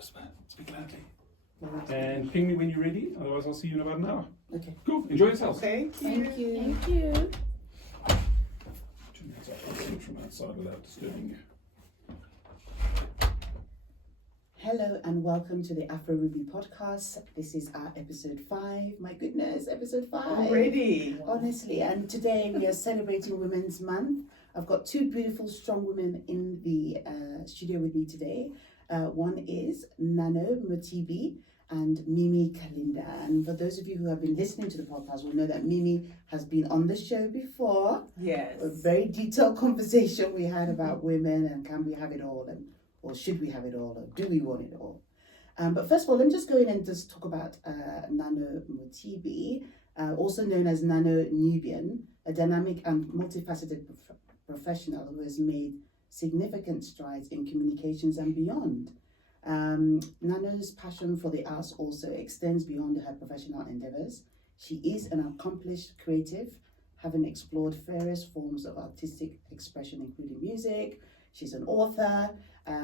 whisper. Speak loudly. And ping me when you're ready, otherwise I'll see you in about an hour. Okay. Cool. Enjoy yourselves. Thank you. Thank you. Thank you. 2 minutes I can't see it from outside without disturbing you. Hello and welcome to the Afro Ruby podcast. This is our episode 5. My goodness, episode 5. Already. Honestly, and today we are celebrating Women's Month. I've got 2 beautiful, strong women in the studio with me today. One is Nano Motibi and Mimi Kalinda. And for those of you who have been listening to the podcast will know that Mimi has been on the show before. Yes. A very detailed conversation we had about women and can we have it all, and or should we have it all, or do we want it all? But first of all, let me just go in and just talk about Nano Motibi, also known as Nano Nubian, a dynamic and multifaceted professional who has made significant strides in communications and beyond. Nano's passion for the arts also extends beyond her professional endeavors. She is an accomplished creative, having explored various forms of artistic expression, including music. She's an author,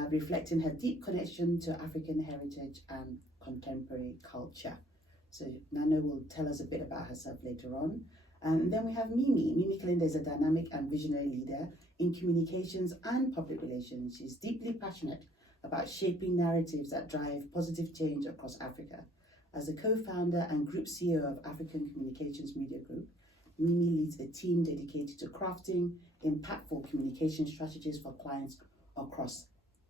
reflecting her deep connection to African heritage and contemporary culture. So Nano will tell us a bit about herself later on. And then we have Mimi. Mimi Kalinda is a dynamic and visionary leader in communications and public relations. She's deeply passionate about shaping narratives that drive positive change across Africa. As a co-founder and group CEO of African Communications Media Group, Mimi leads a team dedicated to crafting impactful communication strategies for clients across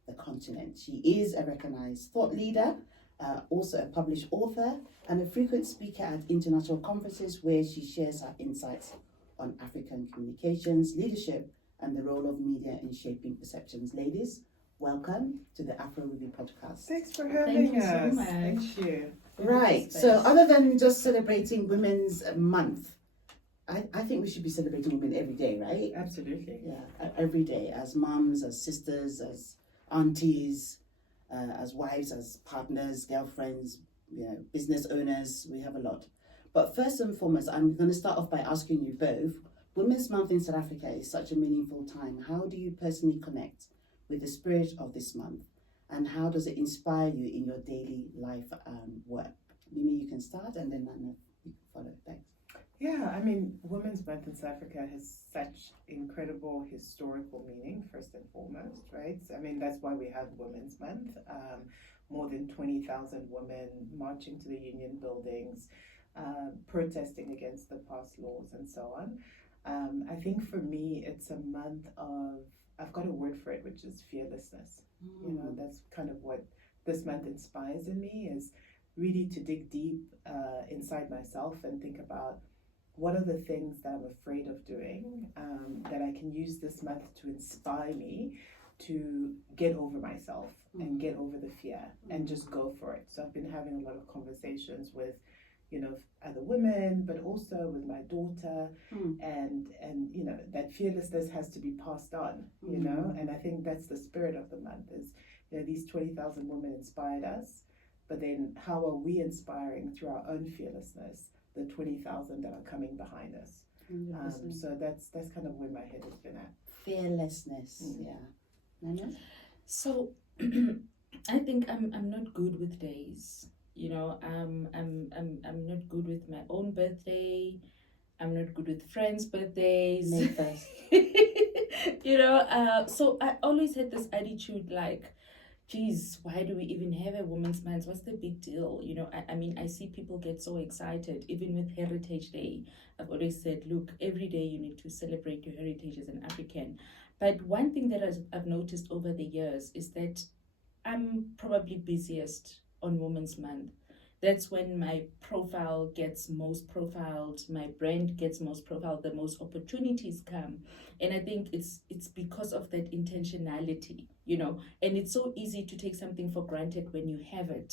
the continent. She is a recognized thought leader, also a published author, and a frequent speaker at international conferences where she shares her insights on African communications, leadership, and the role of media in shaping perceptions. Ladies, welcome to the Afro Ruby podcast. Thanks for having Thank you so us. much. Thank you. Right, so other than just celebrating Women's Month, I think we should be celebrating women every day, right? Absolutely. Yeah, every day, as mums, as sisters, as aunties, as wives, as partners, girlfriends, business owners. We have a lot. But first and foremost, I'm going to start off by asking you both. Women's Month in South Africa is such a meaningful time. How do you personally connect with the spirit of this month? And how does it inspire you in your daily life and work? Mimi, you can start, and then Nana, you can follow. Thanks. Yeah, I mean, Women's Month in South Africa has such incredible historical meaning, first and foremost, right? I mean, that's why we have Women's Month. More than 20,000 women marching to the union buildings, protesting against the past laws and so on. I think for me, it's a month of, I've got a word for it, which is fearlessness. That's kind of what this month inspires in me, is really to dig deep inside myself and think about what are the things that I'm afraid of doing, that I can use this month to inspire me to get over myself and get over the fear and just go for it. So I've been having a lot of conversations with, other women, but also with my daughter, and that fearlessness has to be passed on, and I think that's the spirit of the month is, these 20,000 women inspired us, but then how are we inspiring through our own fearlessness the 20,000 that are coming behind us? So that's kind of where my head has been at. Fearlessness, yeah. Nana? So I think I'm not good with days. I'm not good with my own birthday. I'm not good with friends' birthdays. May 1st. So I always had this attitude like, geez, why do we even have a Women's Month? What's the big deal? I mean, I see people get so excited, even with Heritage Day. I've always said, look, every day you need to celebrate your heritage as an African. But one thing that I've noticed over the years is that I'm probably busiest on Women's Month. That's when my profile gets most profiled, my brand gets most profiled, the most opportunities come. And I think it's because of that intentionality, and it's so easy to take something for granted when you have it.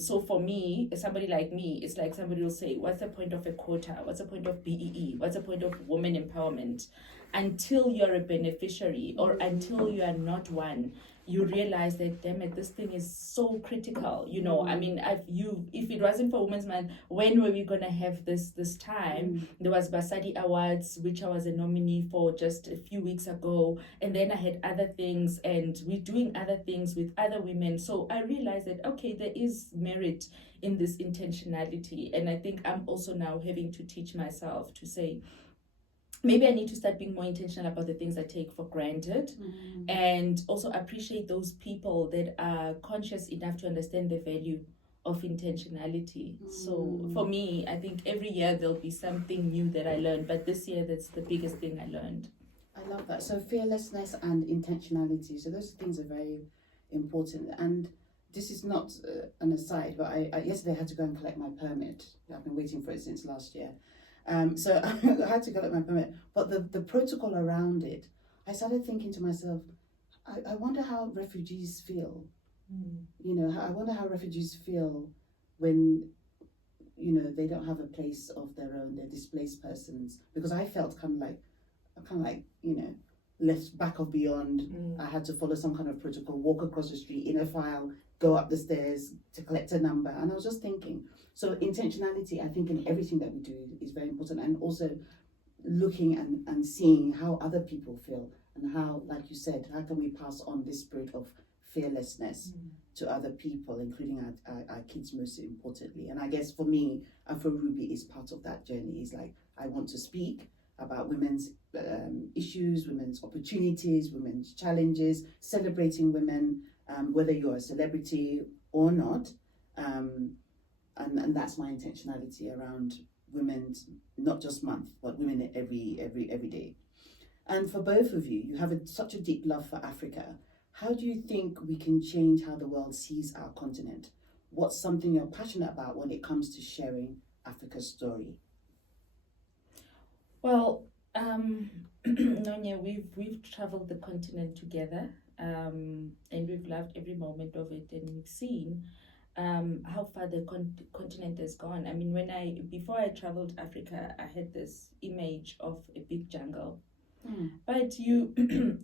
So for me, somebody like me, it's like somebody will say, what's the point of a quota? What's the point of BEE? What's the point of women empowerment? Until you're a beneficiary or until you are not one, you realize that, damn it, this thing is so critical. You know, I mean, if it wasn't for Women's Month, when were we gonna have this time? There was Basadi Awards, which I was a nominee for just a few weeks ago, and then I had other things, and we're doing other things with other women. So I realized that, okay, there is merit in this intentionality, and I think I'm also now having to teach myself to say, maybe I need to start being more intentional about the things I take for granted, and also appreciate those people that are conscious enough to understand the value of intentionality. So for me, I think every year there'll be something new that I learned, but this year that's the biggest thing I learned. I love that. So fearlessness and intentionality. So those things are very important. And this is not an aside, but I yesterday I had to go and collect my permit. I've been waiting for it since last year. So I had to collect my permit. But the protocol around it, I started thinking to myself, I wonder how refugees feel. You know, I wonder how refugees feel when, you know, they don't have a place of their own, they're displaced persons. Because I felt kind of like, you know, left back of beyond. I had to follow some kind of protocol, walk across the street in a file, go up the stairs to collect a number. And I was just thinking, so intentionality, I think, in everything that we do is very important. And also looking and seeing how other people feel, and how, like you said, how can we pass on this spirit of fearlessness to other people, including our kids, most importantly. And I guess for me, Afro Ruby is part of that journey. It's like, I want to speak about women's issues, women's opportunities, women's challenges, celebrating women, whether you're a celebrity or not. And that's my intentionality around Women's, not just month, but women every day. And for both of you, you have such a deep love for Africa. How do you think we can change how the world sees our continent? What's something you're passionate about when it comes to sharing Africa's story? Well, Nonya, we've traveled the continent together, and we've loved every moment of it, and we've seen how far the continent has gone. I mean, before I traveled Africa, I had this image of a big jungle. But you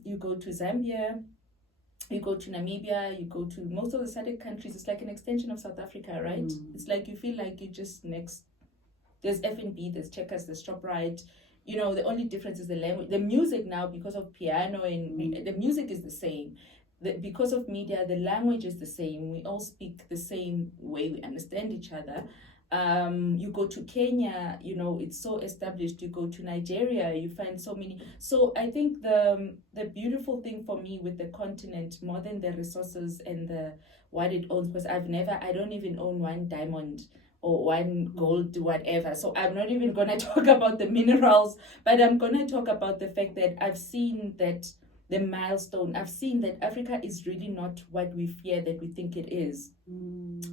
you go to Zambia, you go to Namibia, you go to most of the SADC countries. It's like an extension of South Africa, right? It's like you feel like you're just next. There's F&B, there's Checkers, there's ShopRite. You know, the only difference is the language. The music now, because of piano and the music is the same. Because of media, the language is the same. We all speak the same way. We understand each other. You go to Kenya, you know, it's so established. You go to Nigeria, you find so many. So I think the beautiful thing for me with the continent, more than the resources and what it owns, because I don't even own one diamond or one gold, whatever. So I'm not even gonna talk about the minerals, but I'm gonna talk about the fact that I've seen that the milestone. I've seen that Africa is really not what we fear that we think it is.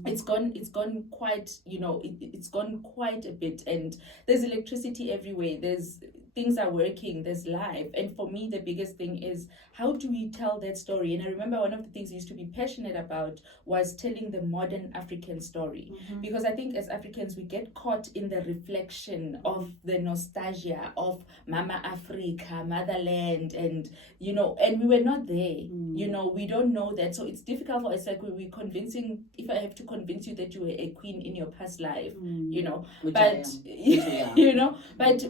It's gone quite, you know, it's gone quite a bit, and there's electricity everywhere. There's things are working, there's life. And for me, the biggest thing is, how do we tell that story? And I remember one of the things I used to be passionate about was telling the modern African story. Because I think as Africans, we get caught in the reflection of the nostalgia of Mama Africa, motherland, and, you know, and we were not there. You know, we don't know that. So it's difficult for us, like we're convincing, if I have to convince you that you were a queen in your past life, you know, but, you know, but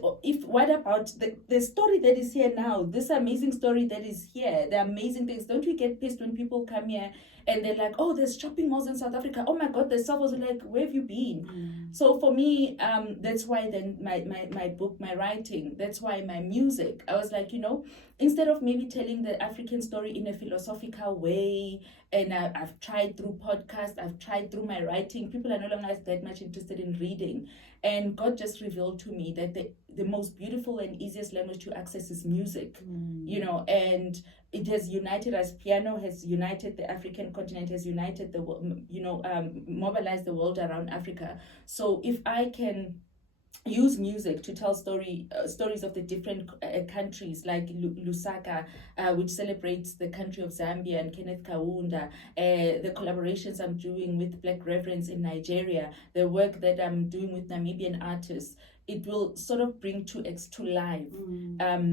what about the story that is here now, this amazing story that is here, the amazing things? Don't we get pissed when people come here and they're like, oh, there's shopping malls in South Africa, oh my God, there's Salvos, like, where have you been? So for me, that's why then my book, my writing, that's why my music, I was like, you know, instead of maybe telling the African story in a philosophical way, and I've tried through podcasts, I've tried through my writing, people are no longer that much interested in reading. And God just revealed to me that the most beautiful and easiest language to access is music, you know, and it has united us. Piano has united the African continent, has united the world, you know, mobilized the world around Africa. So if I can use music to tell stories of the different countries, like Lusaka, which celebrates the country of Zambia, and Kenneth Kaunda, the collaborations I'm doing with Black Reverends in Nigeria, the work that I'm doing with Namibian artists, it will sort of bring to life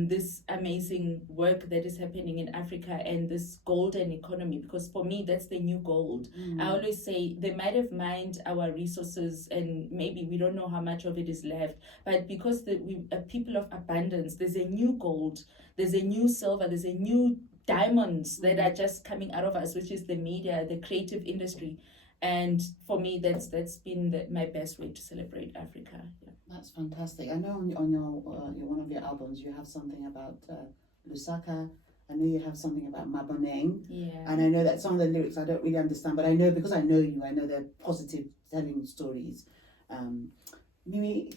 this amazing work that is happening in Africa and this golden economy, because for me that's the new gold. I always say they might have mined our resources and maybe we don't know how much of it is left, but because we are people of abundance, there's a new gold, there's a new silver, there's a new diamonds that are just coming out of us, which is the media, the creative industry. And for me, that's been my best way to celebrate Africa. Yeah. That's fantastic. I know on your one of your albums you have something about Lusaka. I know you have something about Maboneng. Yeah. And I know that some of the lyrics I don't really understand, but I know because I know you, I know they're positive telling stories. Mimi.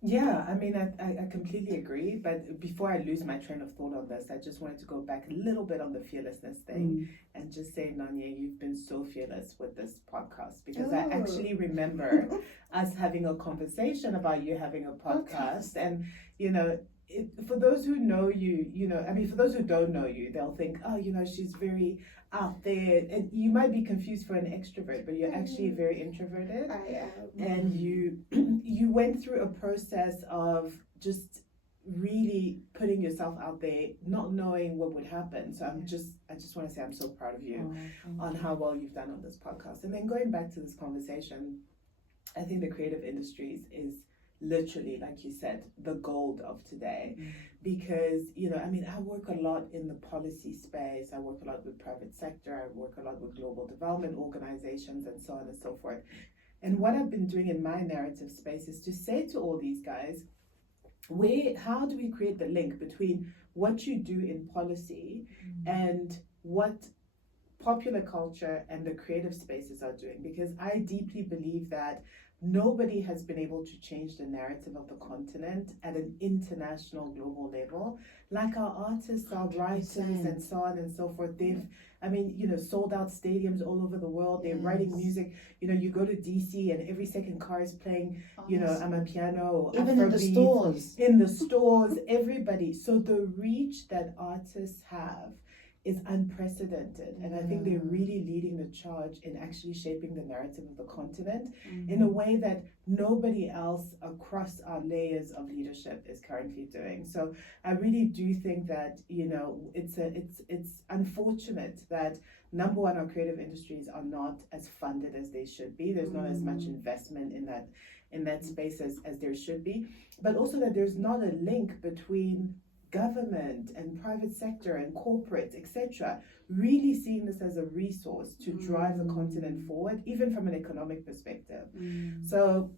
Yeah, I mean, I completely agree. But before I lose my train of thought on this, I just wanted to go back a little bit on the fearlessness thing and just say, Nanya, you've been so fearless with this podcast, because I actually remember us having a conversation about you having a podcast. And, you know, for those who know you, you know, I mean, for those who don't know you, they'll think, oh, you know, she's very out there, and you might be confused for an extrovert, but you're actually very introverted. I am. And you went through a process of just really putting yourself out there, not knowing what would happen. So I just want to say I'm so proud of you on how well you've done on this podcast. And then going back to this conversation, I think the creative industries is literally, like you said, the gold of today. Because, you know, I mean, I work a lot in the policy space, I work a lot with private sector, I work a lot with global development organizations and so on and so forth. And what I've been doing in my narrative space is to say to all these guys, how do we create the link between what you do in policy and what popular culture and the creative spaces are doing? Because I deeply believe that nobody has been able to change the narrative of the continent at an international, global level like our artists, our writers, and so on and so forth. They've, I mean, you know, sold out stadiums all over the world. They're writing music. You know, you go to DC and every second car is playing, you know, Amapiano or even in the stores. In the stores, everybody. So the reach that artists have is unprecedented, and I think they're really leading the charge in actually shaping the narrative of the continent in a way that nobody else across our layers of leadership is currently doing. So I really do think that, you know, it's unfortunate that, number one, our creative industries are not as funded as they should be. There's not as much investment in that space as there should be, but also that there's not a link between government and private sector and corporates, etc., really seeing this as a resource to drive the continent forward, even from an economic perspective. So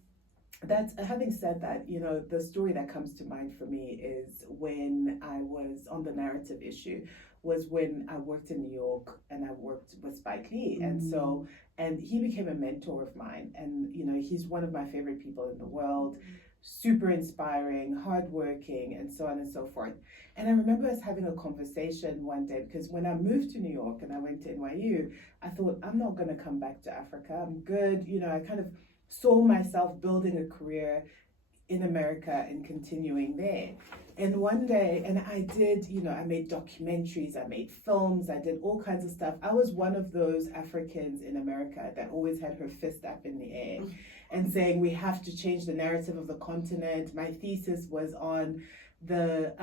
that's, having said that, you know, the story that comes to mind for me is when I was on the narrative issue, was when I worked in New York and I worked with Spike Lee. And he became a mentor of mine, and, you know, he's one of my favorite people in the world. Super inspiring, hardworking, and so on and so forth. And I remember us having a conversation one day, because when I moved to New York and I went to NYU, I thought, I'm not going to come back to Africa. I'm good. You know, I kind of saw myself building a career in America and continuing there. And one day, and I did, you know, I made documentaries, I made films, I did all kinds of stuff. I was one of those Africans in America that always had her fist up in the air and saying we have to change the narrative of the continent. My thesis was on the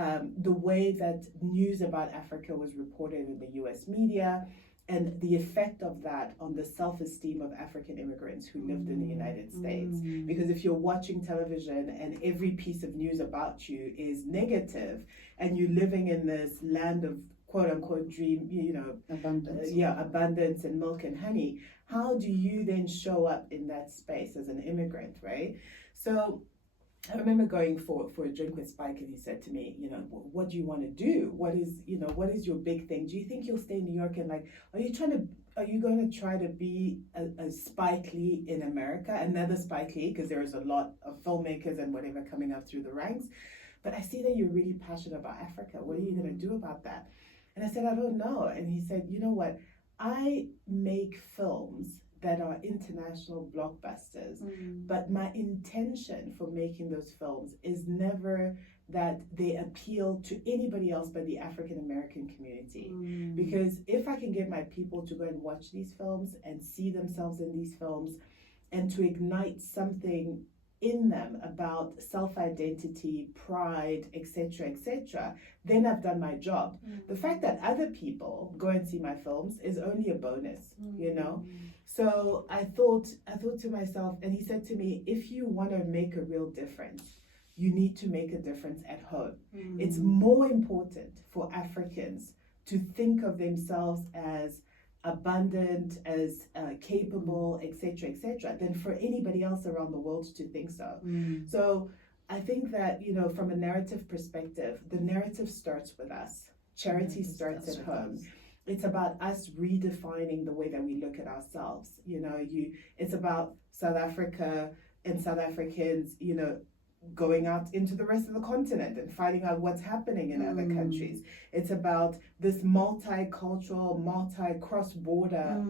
way that news about Africa was reported in the US media and the effect of that on the self-esteem of African immigrants who lived in the United States. Because if you're watching television and every piece of news about you is negative, and you're living in this land of quote unquote dream, you know, abundance and milk and honey, how do you then show up in that space as an immigrant, right? So I remember going for a drink with Spike, and he said to me, you know, what do you want to do? What is your big thing? Do you think you'll stay in New York? And like, are you going to try to be a Spike Lee in America, another Spike Lee? Because there is a lot of filmmakers and whatever coming up through the ranks. But I see that you're really passionate about Africa. What are you going to do about that? And I said, I don't know. And he said, you know what? I make films that are international blockbusters, but my intention for making those films is never that they appeal to anybody else but the African American community. Because if I can get my people to go and watch these films and see themselves in these films and to ignite something in them about self-identity, pride, etc., then I've done my job. The fact that other people go and see my films is only a bonus, you know. So I thought to myself, and he said to me, if you want to make a real difference, you need to make a difference at home. It's more important for Africans to think of themselves as abundant, as capable, etc., than for anybody else around the world to think so. So I think that, you know, from a narrative perspective, the narrative starts with us. Charity starts at home. It's about us redefining the way that we look at ourselves. You know, it's about South Africa and South Africans, you know, going out into the rest of the continent and finding out what's happening in other countries. It's about this multicultural, cross-border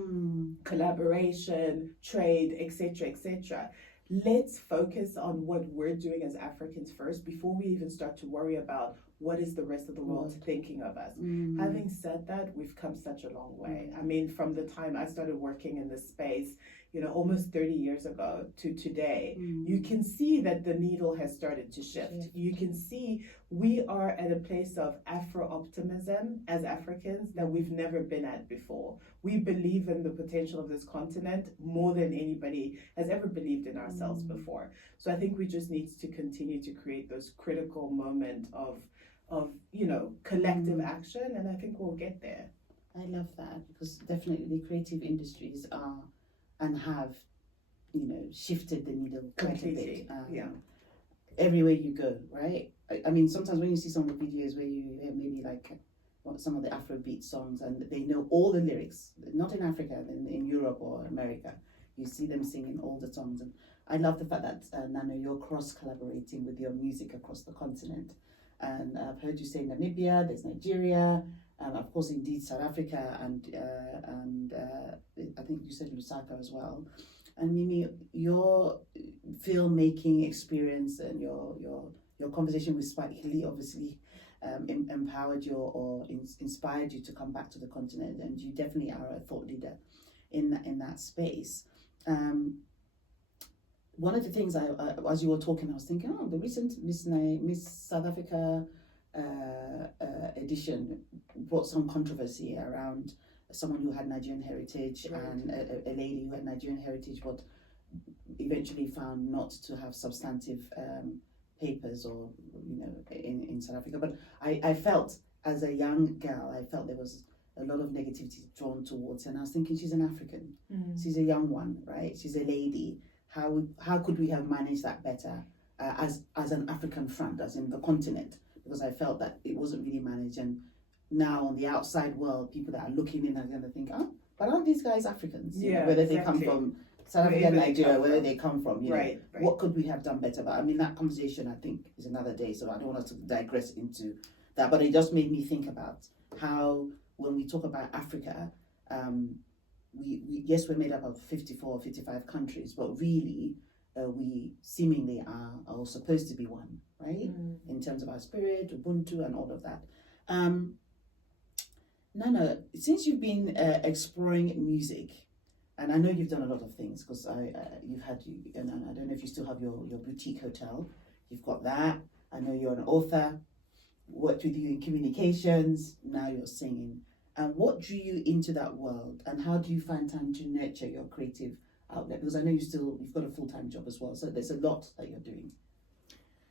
collaboration, trade, etc. Let's focus on what we're doing as Africans first before we even start to worry about what is the rest of the world thinking of us. Having said that, we've come such a long way. I mean, from the time I started working in this space, you know, almost 30 years ago to today, you can see that the needle has started to shift. You can see we are at a place of Afro-optimism as Africans that we've never been at before. We believe in the potential of this continent more than anybody has ever believed in ourselves before. So I think we just need to continue to create those critical moment of you know, collective action, and I think we'll get there. I love that, because definitely the creative industries are and have, you know, shifted the needle quite a bit. Everywhere you go, right? I mean, sometimes when you see some of the videos where you hear maybe like some of the Afrobeat songs and they know all the lyrics, not in Africa, in Europe or America, you see them singing all the songs. And I love the fact that, Nano, you're cross-collaborating with your music across the continent. And I've heard you say Namibia, there's Nigeria, of course, indeed, South Africa, and I think you said Lusaka as well. And Mimi, your filmmaking experience and your conversation with Spike Lee obviously empowered you or inspired you to come back to the continent, and you definitely are a thought leader in that space. One of the things as you were talking, I was thinking, the recent Miss South Africa edition brought some controversy around someone who had Nigerian heritage and a lady who had Nigerian heritage, but eventually found not to have substantive papers or, you know, in South Africa. But I felt, as a young girl, I felt there was a lot of negativity drawn towards her, and I was thinking, she's an African, she's a young one, right? She's a lady. How could we have managed that better as an African front, as in the continent? Because I felt that it wasn't really managed, and now on the outside world, people that are looking in are going to think, but aren't these guys Africans? You know, whether they come from South Africa, Nigeria, whether they come from, you know, what could we have done better? But I mean, that conversation, I think, is another day, so I don't want us to digress into that. But it just made me think about how, when we talk about Africa, we yes, we're made up of 54 or 55 countries, but really, we seemingly are all supposed to be one, right? In terms of our spirit, Ubuntu, and all of that. Nana, since you've been exploring music, and I know you've done a lot of things, because you've had, and I don't know if you still have your boutique hotel. You've got that. I know you're an author. Worked with you in communications. Now you're singing. And what drew you into that world, and how do you find time to nurture your creative outlet? Because I know you've got a full-time job as well, so there's a lot that you're doing.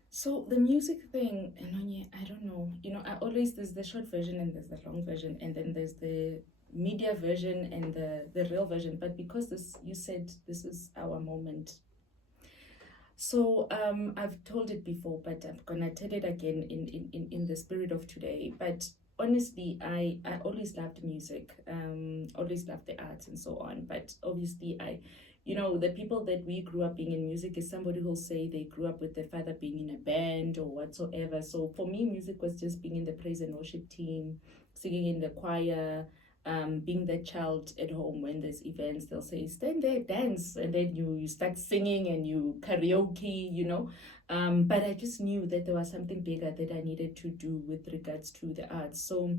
So the music thing, I don't know. You know, there's the short version and there's the long version, and then there's the media version and the real version. But because you said this is our moment. So I've told it before, but I'm gonna tell it again in the spirit of today. But honestly, I always loved music, always loved the arts and so on. But obviously, you know, the people that we grew up being in music is somebody who'll say they grew up with their father being in a band or whatsoever. So for me, music was just being in the praise and worship team, singing in the choir, being the child at home when there's events. They'll say, stand there, dance, and then you start singing and you karaoke, you know. But I just knew that there was something bigger that I needed to do with regards to the arts. So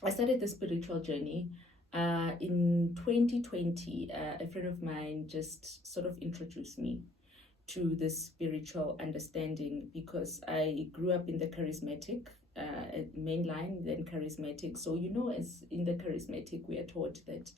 I started the spiritual journey. In 2020, a friend of mine just sort of introduced me to this spiritual understanding because I grew up in the charismatic mainline, then charismatic. So, as in the charismatic, we are taught that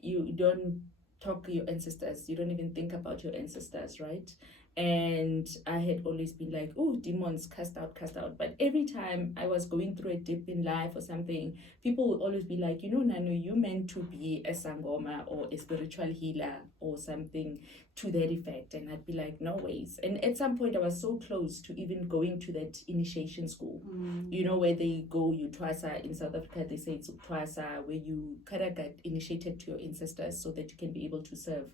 you don't talk to your ancestors, you don't even think about your ancestors, right? And I had always been like, oh, demons, cast out, cast out. But every time I was going through a dip in life or something, people would always be like, Nano, you meant to be a sangoma or a spiritual healer or something to that effect. And I'd be like, no ways. And at some point I was so close to even going to that initiation school, where they go, you twasa in South Africa, they say it's twasa, where you kind of get initiated to your ancestors so that you can be able to serve.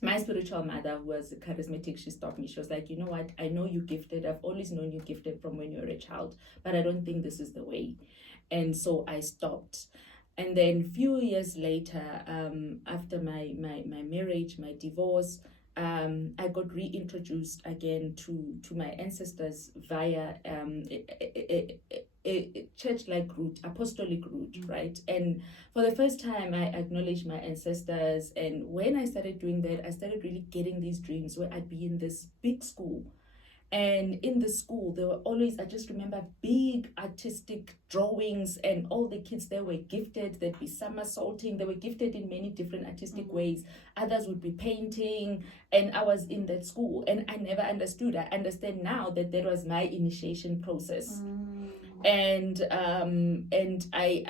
My spiritual mother, who was charismatic, she stopped me. She was like, you know what? I know you're gifted. I've always known you're gifted from when you were a child, but I don't think this is the way. And so I stopped. And then few years later, after my marriage, my divorce, I got reintroduced again to my ancestors via a church-like route, apostolic route, right? And for the first time, I acknowledged my ancestors. And when I started doing that, I started really getting these dreams where I'd be in this big school. And in the school, there were always, I just remember big artistic drawings, and all the kids there were gifted. They'd be somersaulting. They were gifted in many different artistic ways. Others would be painting, and I was in that school, and I never understood. I understand now that that was my initiation process. And I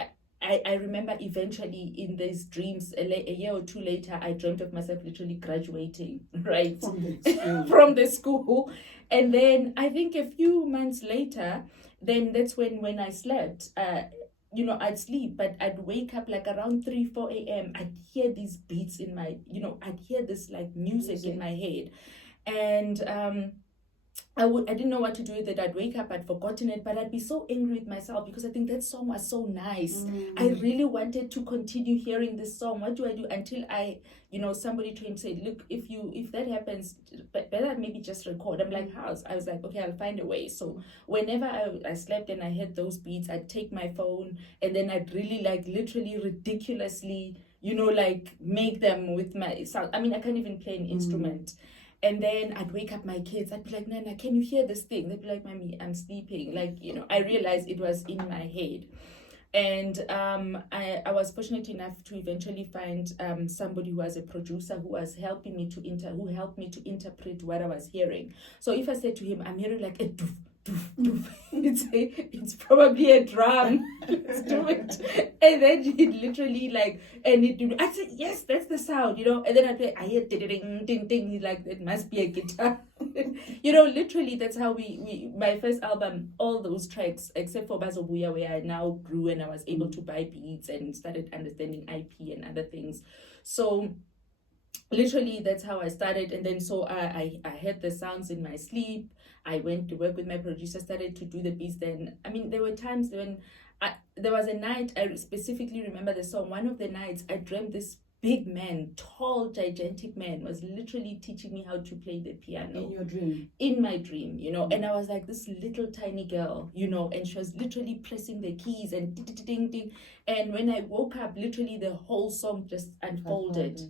remember eventually in these dreams, a year or two later, I dreamt of myself literally graduating, right? From the school. And then I think a few months later, then that's when I slept. I'd sleep, but I'd wake up like around 3-4 a.m. I'd hear these beats in my, I'd hear this like music in my head. And I didn't know what to do with it. I'd wake up, I'd forgotten it, but I'd be so angry with myself because I think that song was so nice. I really wanted to continue hearing this song. What do I do? Until somebody told him, said, look, if that happens, better maybe just record. I'm like, how? I was like, okay, I'll find a way. So whenever I slept and I heard those beats, I'd take my phone and then I'd really literally ridiculously, make them with my sound. I mean, I can't even play an instrument. And then I'd wake up my kids. I'd be like, Nana, can you hear this thing? They'd be like, Mommy, I'm sleeping. I realized it was in my head. And I was fortunate enough to eventually find somebody who was a producer who was helping me who helped me to interpret what I was hearing. So if I said to him, I'm hearing like a doof, doof, doof, it's probably a drum. Let's do it. And then he'd literally I said, yes, that's the sound, and then I'd play, I hear ding, ding, ding. He's like, it must be a guitar. Literally that's how we my first album, all those tracks, except for Bazobuya, where I now grew and I was able to buy beats and started understanding IP and other things. So literally that's how I started. And then so I heard the sounds in my sleep. I went to work with my producer, started to do the beats. Then there were times when there was a night, I specifically remember the song. One of the nights I dreamt this big man, tall, gigantic man, was literally teaching me how to play the piano. In your dream? In my dream, and I was like this little tiny girl, and she was literally pressing the keys and ding, ding, ding. And when I woke up, literally the whole song just unfolded,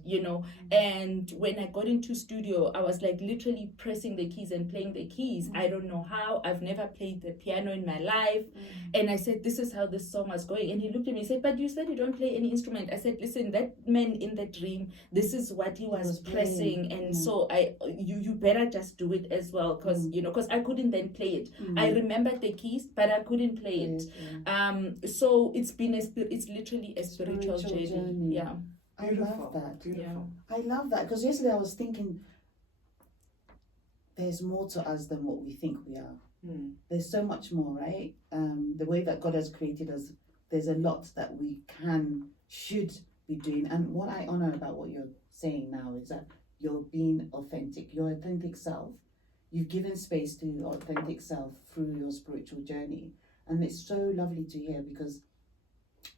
And when I got into studio, I was like literally pressing the keys and playing the keys. I don't know how. I've never played the piano in my life. And I said, this is how this song was going. And he looked at me and said, but you said you don't play any instrument. I said, listen, that man in the dream, this is what he was pressing. And so you better just do it as well. Because, because I couldn't then play it. I remembered the keys, but I couldn't play it. So it's literally a spiritual journey. Yeah. I love that. Beautiful. I love that because yesterday I was thinking there's more to us than what we think we are. There's so much more, right? The way that God has created us, there's a lot that we should be doing. And what I honor about what you're saying now is that you're being authentic, your authentic self. You've given space to your authentic self through your spiritual journey. And it's so lovely to hear because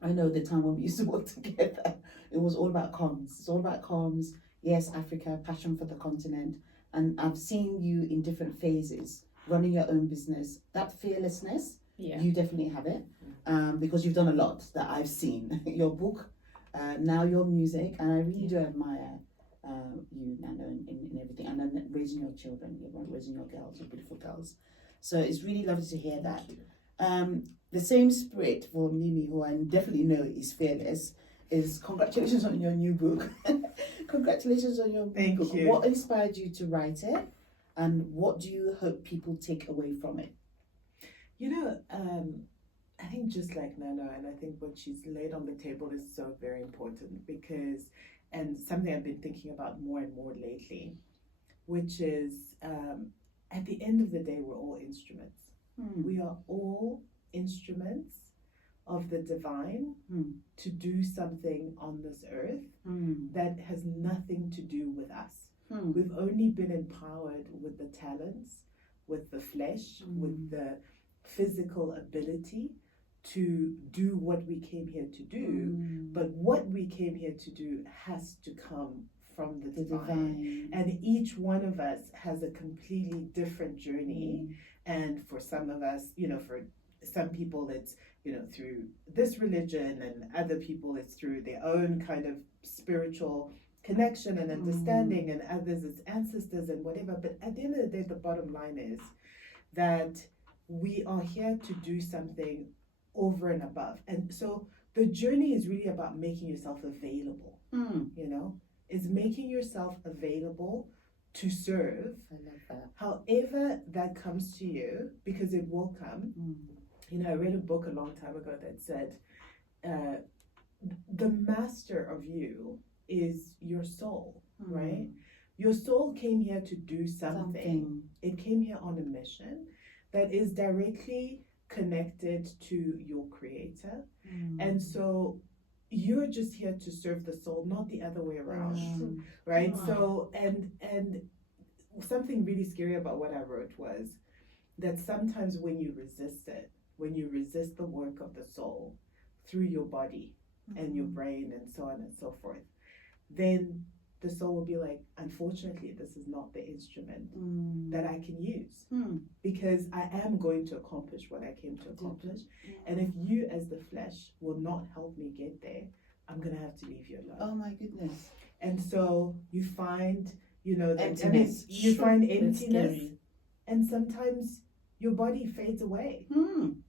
I know the time when we used to work together, it was all about comms. It's all about comms. Yes, Africa, passion for the continent. And I've seen you in different phases, running your own business. That fearlessness, you definitely have it because you've done a lot that I've seen. Your book, now your music, and I really do admire you, Nano, in everything, and then raising your children, raising your girls, your beautiful girls. So it's really lovely to hear that. The same spirit for Mimi, who I definitely know is fearless, is congratulations on your new book. Congratulations on your Thank book. you. What inspired you to write it, and what do you hope people take away from it? You know, I think just like Nana, and I think what she's laid on the table is so very important because, and something I've been thinking about more and more lately, which is at the end of the day, we're all instruments. We are all instruments of the divine to do something on this earth that has nothing to do with us. We've only been empowered with the talents, with the flesh, with the physical ability to do what we came here to do. But what we came here to do has to come from the divine. And each one of us has a completely different journey. And for some of us, you know, for some people it's, you know, through this religion, and other people it's through their own kind of spiritual connection and understanding, and others it's ancestors and whatever. But at the end of the day, the bottom line is that we are here to do something over and above. And so the journey is really about making yourself available, you know, is making yourself available to serve. I love that. However that comes to you, because it will come. You know, I read a book a long time ago that said, the master of you is your soul, right? Your soul came here to do something. It came here on a mission that is directly connected to your creator. And so you're just here to serve the soul, not the other way around, right? So, and something really scary about what I wrote was that sometimes when you resist it, when you resist the work of the soul through your body and your brain and so on and so forth, then the soul will be like, unfortunately, this is not the instrument that I can use because I am going to accomplish what I came to accomplish. And if you as the flesh will not help me get there, I'm going to have to leave you alone. Oh my goodness. And so you find, you know, that emptiness. You find That's emptiness, scary. and sometimes your body fades away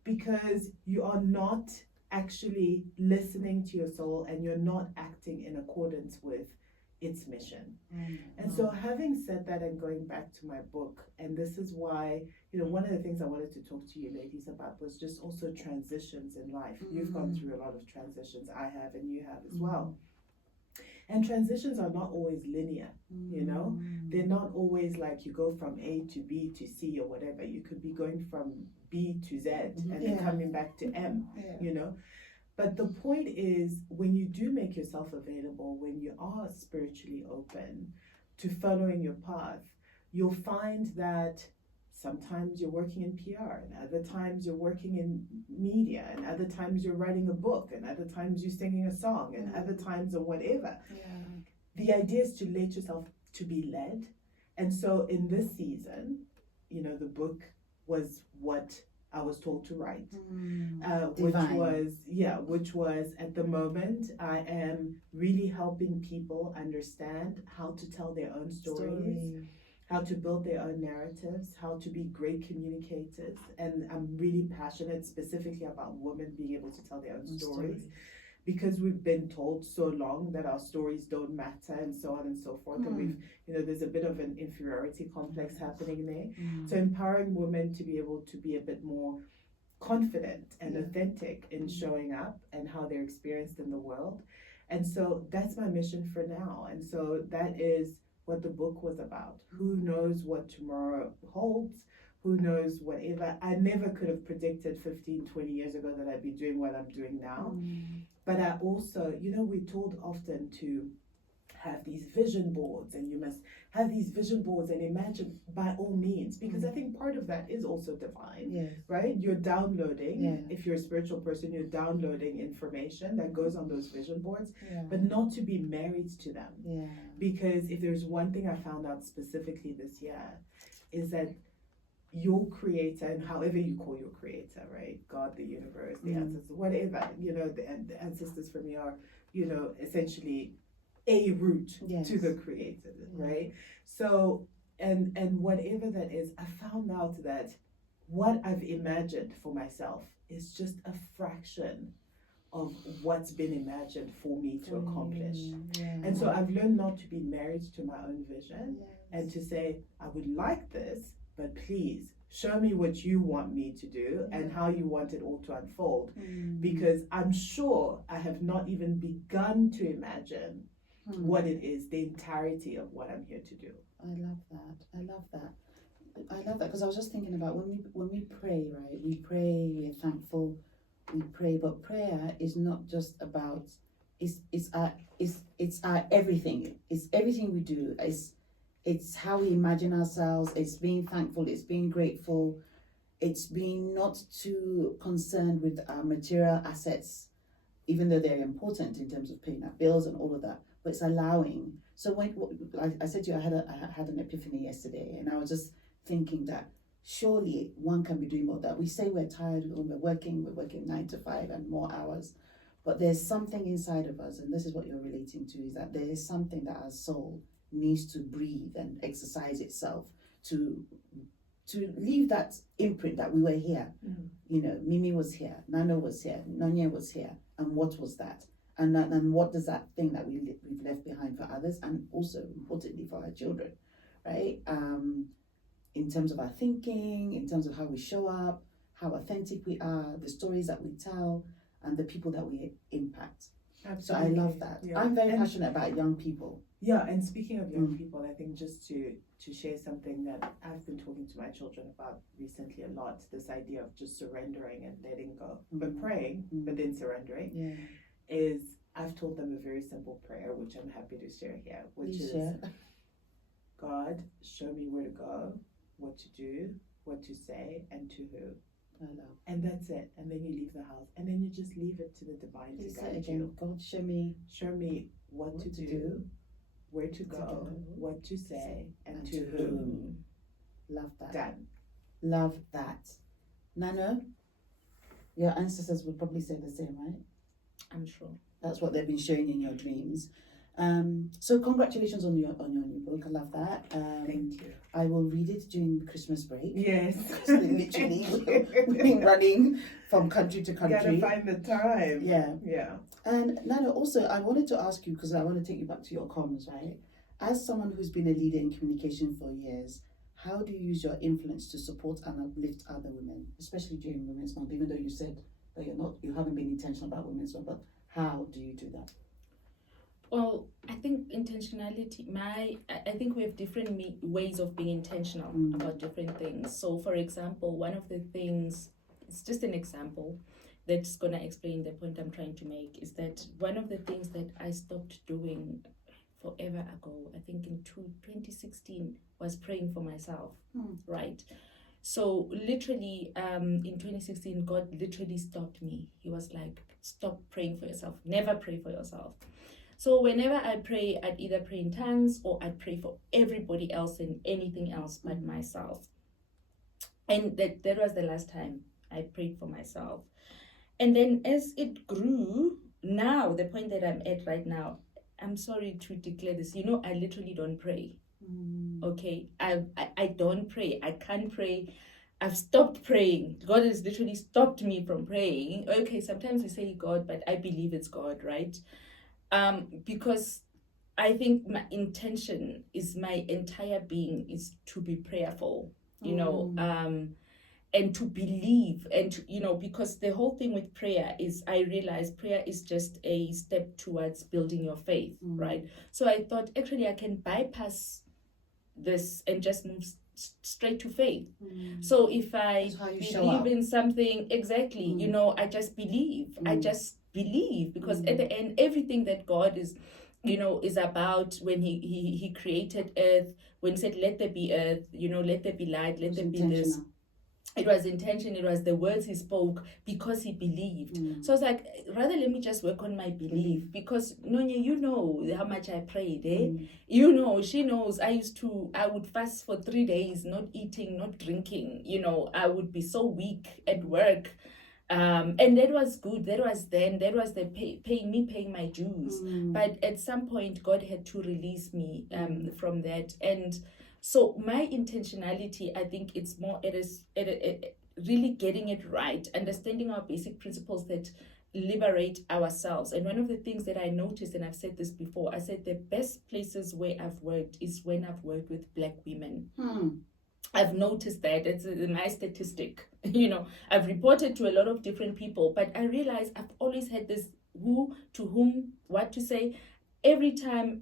because you are not actually listening to your soul and you're not acting in accordance with its mission. And so having said that, and going back to my book, and this is why, you know, one of the things I wanted to talk to you ladies about was just also transitions in life. You've gone through a lot of transitions, I have, and you have as well. And transitions are not always linear, you know? They're not always like you go from A to B to C or whatever. You could be going from B to Z and then coming back to M, you know? But the point is, when you do make yourself available, when you are spiritually open to following your path, you'll find that sometimes you're working in PR, and other times you're working in media, and other times you're writing a book, and other times you're singing a song, and other times or whatever. The idea is to let yourself to be led. And so in this season, you know, the book was what I was told to write, which was at the moment, I am really helping people understand how to tell their own stories, how to build their own narratives, how to be great communicators. And I'm really passionate specifically about women being able to tell their own stories, because we've been told so long that our stories don't matter and so on and so forth. And we've, you know, there's a bit of an inferiority complex happening there. So empowering women to be able to be a bit more confident and authentic in showing up and how they're experienced in the world. And so that's my mission for now. And so that is what the book was about. Who knows what tomorrow holds? Who knows whatever? I never could have predicted 15, 20 years ago that I'd be doing what I'm doing now. But I also, you know, we're told often to have these vision boards, and you must have these vision boards and imagine by all means, because I think part of that is also divine, right? You're downloading, if you're a spiritual person, you're downloading information that goes on those vision boards, but not to be married to them. Because if there's one thing I found out specifically this year, is that your creator, and however you call your creator, right? God, the universe, the ancestors, whatever, you know, the ancestors for me are, you know, essentially a route Yes. to the Creator, right? So, and whatever that is, I found out that what I've imagined for myself is just a fraction of what's been imagined for me to accomplish. And so I've learned not to be married to my own vision and to say, I would like this, but please show me what you want me to do and how you want it all to unfold. Because I'm sure I have not even begun to imagine what it is, the entirety of what I'm here to do. I love that. I love that. I love that because I was just thinking about when we pray, right? We pray, we're thankful, we pray, but prayer is not just about it's our everything. It's everything we do. It's how we imagine ourselves. It's being thankful. It's being grateful. It's being not too concerned with our material assets, even though they're important in terms of paying our bills and all of that. But it's allowing. So when I said to you, I had an epiphany yesterday, and I was just thinking that surely one can be doing more. That we say we're tired when we're working 9 to 5 and more hours, but there's something inside of us, and this is what you're relating to, is that there is something that our soul needs to breathe and exercise itself to leave that imprint that we were here. You know, Mimi was here, Nano was here, Nonya was here, and what was that? And what does that thing that we've left behind for others, and also importantly for our children, right? In terms of our thinking, in terms of how we show up, how authentic we are, the stories that we tell, and the people that we impact. Absolutely. So I love that. Yeah. I'm very passionate about young people. Yeah, and speaking of young people, I think just to share something that I've been talking to my children about recently a lot, this idea of just surrendering and letting go, but praying, but then surrendering, is I've told them a very simple prayer, which I'm happy to share here, which is, God, show me where to go, what to do, what to say, and to who. I love. And that's it. And then you leave the house, and then you just leave it to the divine to guide you. God, show me what to do, where to go, what to say, and to whom. Love that. Done. Love that. Nano, your ancestors would probably say the same, right? I'm sure. That's what they've been showing in your dreams. So congratulations on your new book. I love that. Thank you. I will read it during Christmas break. Yes. Literally, we've been running from country to country. Gotta find the time. Yeah. And Nano, also, I wanted to ask you, because I want to take you back to your comms, right? As someone who's been a leader in communication for years, how do you use your influence to support and uplift other women, especially during Women's Month, even though you said that you haven't been intentional about Women's Month, but how do you do that? Well, I think intentionality, I think we have different ways of being intentional about different things. So, for example, one of the things, it's just an example that's going to explain the point I'm trying to make, is that one of the things that I stopped doing forever ago, I think in 2016, was praying for myself, right? So literally in 2016, God literally stopped me. He was like, stop praying for yourself, never pray for yourself. So whenever I pray, I'd either pray in tongues or I'd pray for everybody else and anything else but myself. And that was the last time I prayed for myself. And then as it grew, now, the point that I'm at right now, I'm sorry to declare this, I literally don't pray. Okay, I don't pray. I can't pray. I've stopped praying. God has literally stopped me from praying. Okay, sometimes we say God, but I believe it's God, right? Because I think my intention is, my entire being is to be prayerful, and to believe, and because the whole thing with prayer is, I realize prayer is just a step towards building your faith, right? So I thought, actually, I can bypass this and just move straight to faith. So if I believe in something, exactly, I just believe. I just believe, because at the end, everything that God is about, when he created earth, when he said, let there be earth, let there be light, let there be this. It was intention, it was the words he spoke, because he believed. So I was like, rather let me just work on my belief, because Nonya, you know how much I prayed, she knows I would fast for 3 days, not eating, not drinking, I would be so weak at work. And that was good. That was then. That was the paying my dues. But at some point, God had to release me from that. And so my intentionality, I think it's more. It really getting it right, understanding our basic principles that liberate ourselves. And one of the things that I noticed, and I've said this before, I said the best places where I've worked is when I've worked with Black women. I've noticed that it's my statistic. I've reported to a lot of different people, but I realize I've always had this who, to whom, what to say. Every time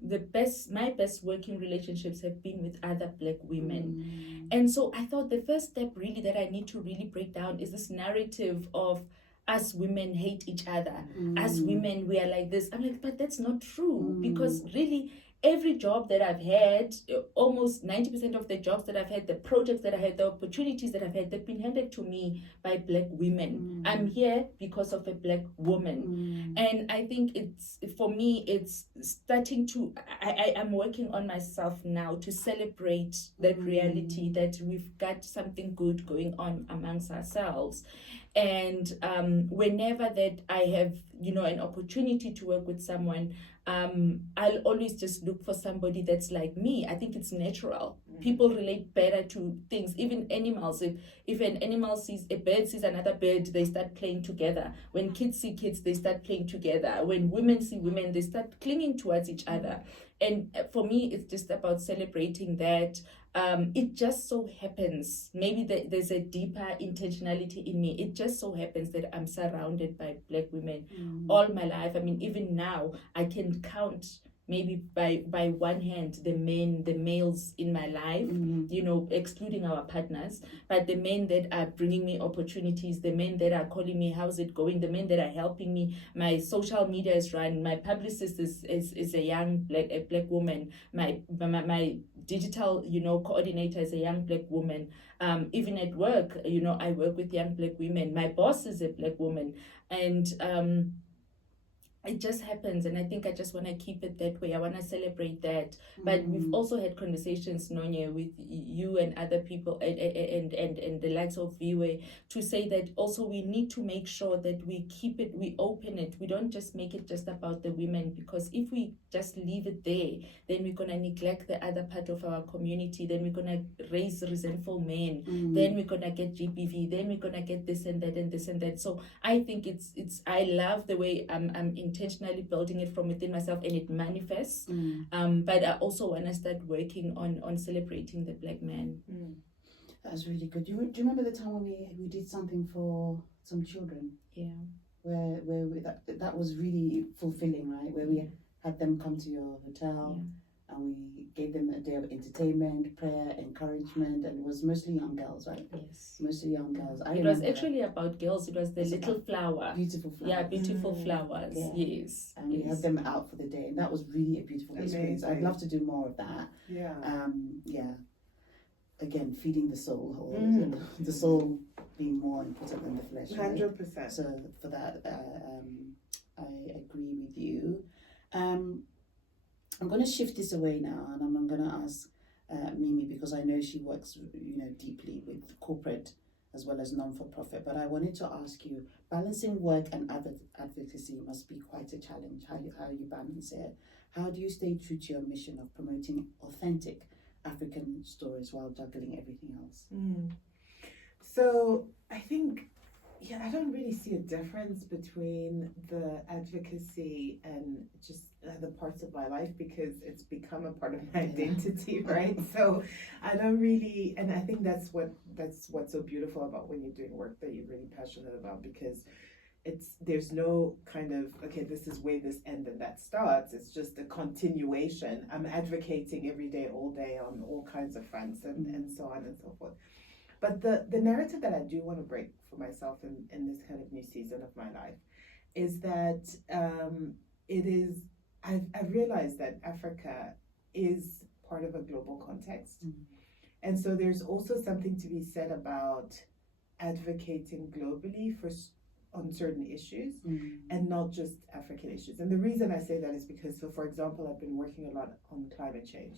my best working relationships have been with other Black women. And so I thought the first step really that I need to really break down is this narrative of us women hate each other. Us women, we are like this. I'm like, but that's not true, because really every job that I've had, almost 90% of the jobs that I've had, the projects that I had, the opportunities that I've had, they've been handed to me by Black women. I'm here because of a Black woman. And I think for me, it's starting to, I'm working on myself now to celebrate that reality that we've got something good going on amongst ourselves. And whenever that I have, an opportunity to work with someone, I'll always just look for somebody that's like me. I think it's natural. People relate better to things, even animals. If an animal a bird sees another bird, they start playing together. When kids see kids, they start playing together. When women see women, they start clinging towards each other. And for me, it's just about celebrating that. It just so happens, maybe there's a deeper intentionality in me. It just so happens that I'm surrounded by Black women all my life. I mean, even now, I can count maybe by one hand the males in my life, excluding our partners, but the men that are bringing me opportunities, the men that are calling me, how's it going, the men that are helping me. My social media is run, my publicist is a young black woman, my digital coordinator is a young Black woman. Even at work, I work with young Black women. My boss is a Black woman, and it just happens, and I think I just want to keep it that way. I want to celebrate that. But we've also had conversations, Nonya, with you and other people and the likes of Viwe, to say that also we need to make sure that we keep it, we open it. We don't just make it just about the women, because if we just leave it there, then we're going to neglect the other part of our community. Then we're going to raise resentful men. Then we're going to get GBV. Then we're going to get this and that and this and that. So I think I love the way I'm intentionally building it from within myself, and it manifests. But I also want to start working on celebrating the Black man. That's really good. Do you remember the time when we did something for some children? Yeah. Where that was really fulfilling, right? Where we had them come to your hotel, and we gave them a day of entertainment, prayer, encouragement, and it was mostly young girls, right? Yes. Mostly young girls. It was actually about girls. It was the little flower. Beautiful flowers. Yeah, beautiful flowers. Yeah. Yes. And we had them out for the day, and that was really a beautiful experience. I'd love to do more of that. Yeah. Again, feeding the soul, or the soul being more important than the flesh. 100%. Right? So for that, I agree with you. I'm going to shift this away now, and I'm going to ask Mimi, because I know she works, deeply with corporate as well as non-for-profit. But I wanted to ask you, balancing work and advocacy must be quite a challenge. How you balance it? How do you stay true to your mission of promoting authentic African stories while juggling everything else? So I think, I don't really see a difference between the advocacy and just other parts of my life, because it's become a part of my identity, right? So I don't really, and I think that's what's so beautiful about when you're doing work that you're really passionate about, because there's no kind of, okay, this is where this ends and that starts. It's just a continuation. I'm advocating every day, all day, on all kinds of fronts, and so on and so forth. But the narrative that I do want to break for myself in this kind of new season of my life is that I've realized that Africa is part of a global context. And so there's also something to be said about advocating globally on certain issues, and not just African issues. And the reason I say that is because, so for example, I've been working a lot on climate change.